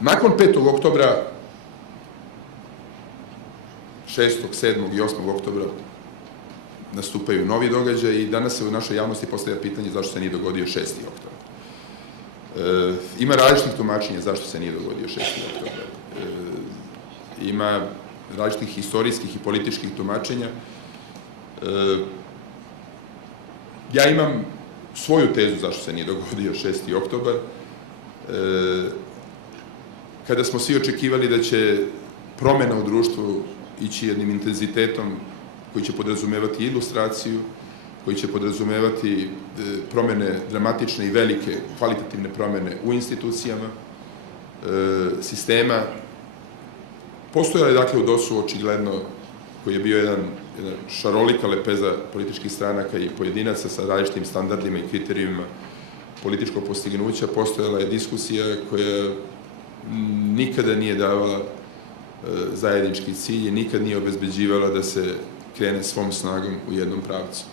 Nakon 5. oktobra, 6., 7. i 8. oktobra nastupaju novi događaj i danas se u našoj javnosti postavlja pitanje zašto se nije dogodio 6. oktobar. Ima različitih tumačenja zašto se nije dogodio 6. oktobar. Ima različitih historijskih i političkih tumačenja. Ja imam svoju tezu zašto se nije dogodio 6. oktobar. Kada smo svi očekivali da će promena u društvu ići jednim intenzitetom koji će podrazumevati ilustraciju, koji će podrazumevati promene dramatične i velike, kvalitativne promene u institucijama, sistema. Postojala je, dakle, u DOS-u očigledno, koji je bio jedna šarolika lepeza političkih stranaka i pojedinaca sa različitim standardima i kriterijima političkog postignuća, postojala je diskusija koja nikada nije davala zajednički cilj i nikad nije obezbeđivala da se krene svom snagom u jednom pravcu.